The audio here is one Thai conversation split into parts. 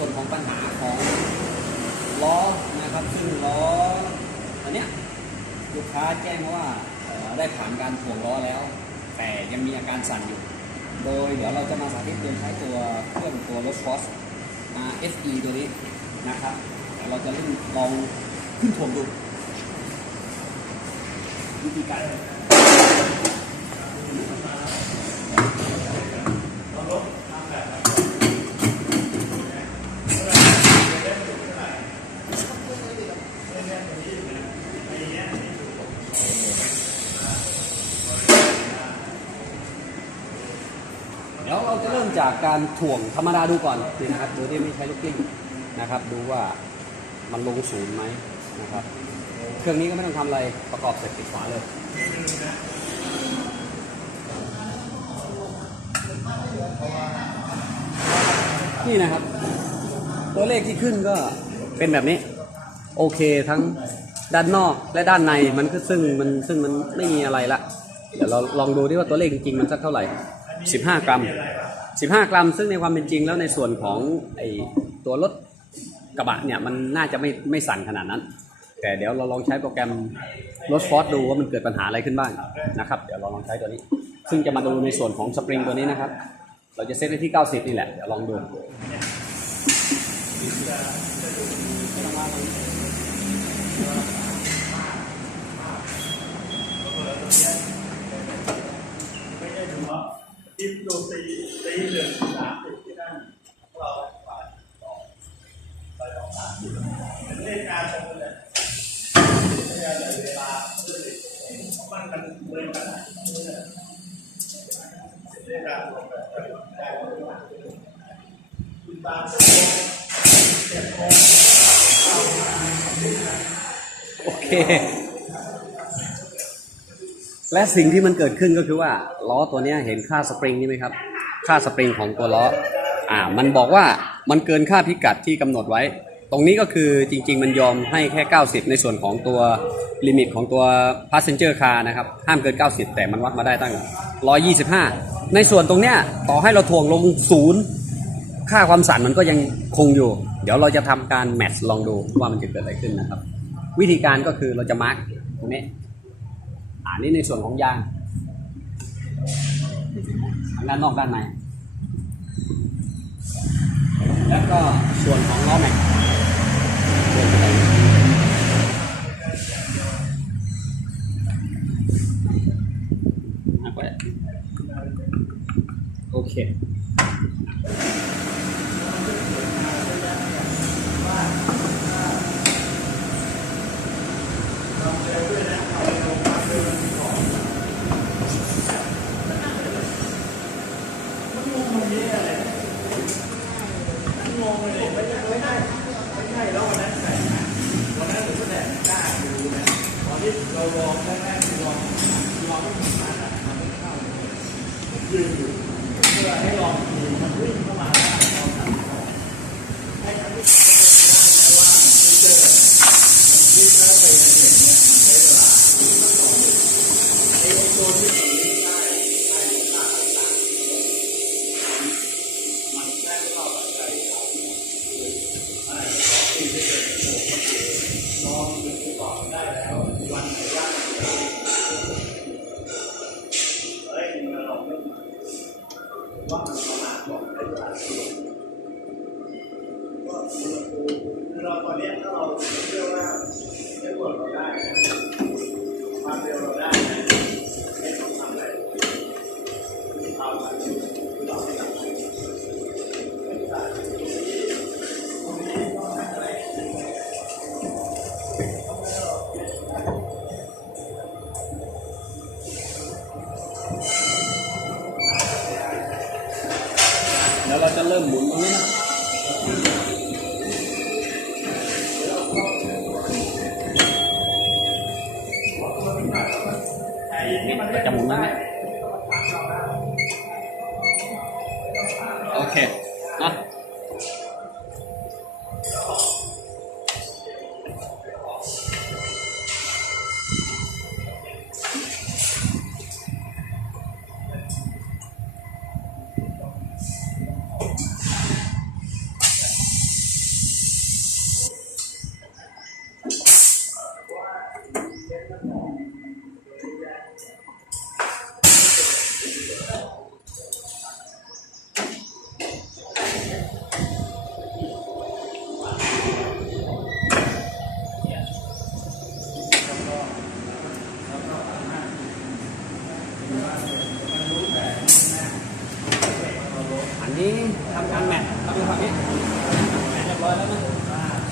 ส่วนของปัญหาของล้อนะครับ ซึ่งล้ออันเนี้ยลูกค้าแจ้งว่าได้ผ่านการถ่วงล้อแล้ว แต่ยังมีอาการสั่นอยู่ โดยเดี๋ยวเราจะมาสาธิตโดยใช้ตัวเครื่องตัวรถฟอส RFE ตัวนี้นะครับเราจะเล่นลองขึ้นถ่วงดูวิธีการ เดี๋ยวเรา จากการถ่วงธรรมดาดูก่อนนี่นะครับโดยที่ไม่ใช้ลูกกลิ้งนะครับ ดูว่ามันลงศูนย์ไหมนะครับ เครื่องนี้ก็ไม่ต้องทำอะไรประกอบเสร็จปิดฝาเลย นี่นะครับ ตัวเลขที่ขึ้นก็เป็นแบบนี้ โอเคทั้งด้านนอกและด้านในมันก็ซึ่งมันซึ่งมันไม่มีอะไรละ เดี๋ยวเราลองดูดิว่าตัวเลขจริงๆมันสักเท่าไหร่ 15 กรัม 15 กรัม ซึ่งในความเป็นจริงแล้วในส่วนของไอตัวรถกระบะเนี่ยมันน่าจะไม่ไม่สั่นขนาดนั้น แต่เดี๋ยวเราลองใช้โปรแกรมรถฟอร์ดดูว่ามันเกิดปัญหาอะไรขึ้นบ้างนะครับเดี๋ยวเราลองใช้ตัวนี้ ซึ่งจะมาดูในส่วนของสปริงตัวนี้นะครับ เราจะเซตไว้ที่ 90 นี่แหละเดี๋ยวลองดู ไม่ใช่เฉพาะที่ดู ตีตีหนึ่งสามสิบที่นั่นเราไปต่อไปต่อสามเป็นเลขการชมเลยไม่ใช่แต่เวลามันมันเหมือนกันเลขการชมแบบได้คุณตามเจ็ดโมงโอเค และสิ่งที่มันเกิดขึ้นก็คือว่าล้อตัวนี้เห็นค่าสปริงนี่ไหมครับ ค่าสปริงของตัวล้ออ่ามันบอกว่ามันเกินค่าพิกัดที่กำหนดไว้ ตรงนี้ก็คือจริง ๆ มันยอมให้แค่ 90 ในส่วนของตัวลิมิตของตัว passenger car นะครับ ห้ามเกิน 90 แต่มันวัดมาได้ตั้ง 125 ในส่วนตรงเนี้ยต่อให้เราถ่วงลงศูนย์ค่าความสั่นมันก็ยังคงอยู่ เดี๋ยวเราจะทำการแมทช์ลองดูว่ามันจะเกิดอะไรขึ้นนะครับ วิธีการก็คือเราจะมาร์กตรงนี้ อ่านี่ในส่วนของยางทั้งด้านนอกด้านใน แล้วก็ส่วนของล้อแม็กซ์ส่วนข้างในอะก็ได้โอเค งงเลยไม่ใช่ไม่ใช่ไม่ใช่แล้ววันนั้นไหนวันนั้นหนูก็แดดกล้าดูนะตอนที่ เราลองแรกๆคือลองลองไม่ถึงมันอะมันไม่เข้ายืนอยู่เพื่อให้ลองทีมันวิ่งเข้ามาแล้วเราสั่งของให้ทั้งที่ได้นะว่ามันเจอมันวิ่งแล้วไปในเน็ตเนี่ยมันใช้เวลาไอ้ตัวที่มันวิ่งได้ได้ค่าต่างๆมันได้เข้ากับใจเราลองดูก่อนได้ ว่ามั แล้วเราจะ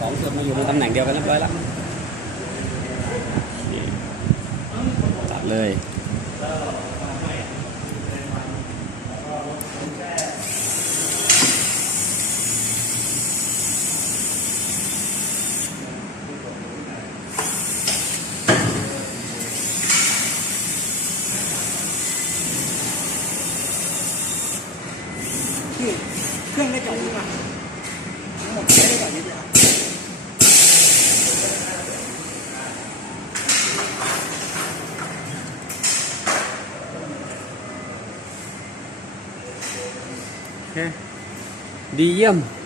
องจุดมาอยู่ในตำแหน่งเดียวกันเรียบร้อยแล้วตัดเลยเครื่องได้จอดนี้ป่ะทั้งหมดไม่ได้จอดนี้เลย เหรอ โอเค ดีเยี่ยม เ